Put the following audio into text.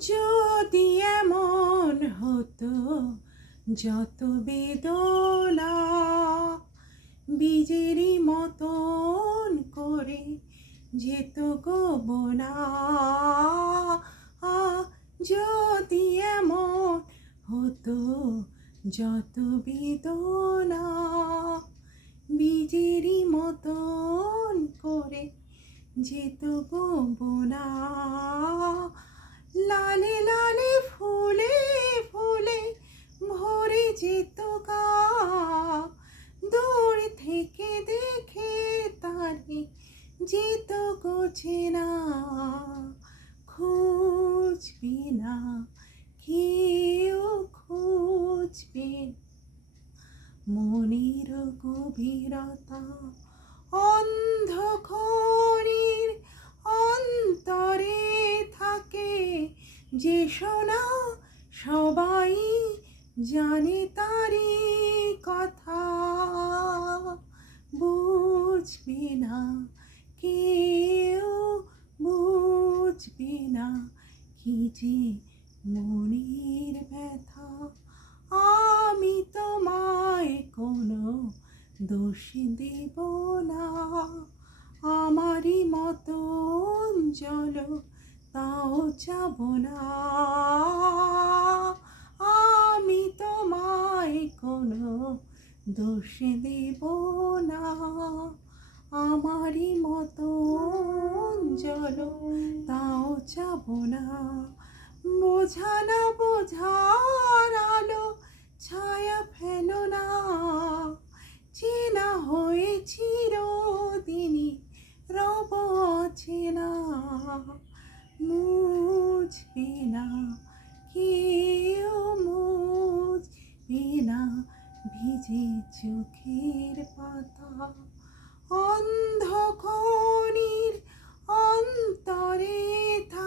যদি এমন হতো যত বেদনা বীজেরই মতন করে যেত গো বোনা। যদি এমন হতো যত বেদনা বীজেরই মতন করে যেত গো বোনা। লালে লালে ফুলে ফুলে ভরে যেত গা, দূর থেকে দেখে তারে যেত গো চেনা। খুঁজবে না কেউ, খুঁজবে মনের গভীরতা, অন্ধকারের অন্তরে থাকে যে সোনা, সবাই জানে তারি কথা। বুঝবে না কেউ, বুঝবে না কি যে মনের ব্যথা। আমি তোমায় কোনো দোষ দেব না, আমারই মতন চলো তাও যাব না। আমি তোমায় কোনো দোষ দেব না, আমারই মতন চলো তাও যাব না। বোঝা না বোঝার আলো ছায়া ফেলো না, চেনা হয়ে চিরদিনই রব অচেনা। মুছবে না কেউ, মুছবে না ভিজে চোখের পাতা, অন্ধকার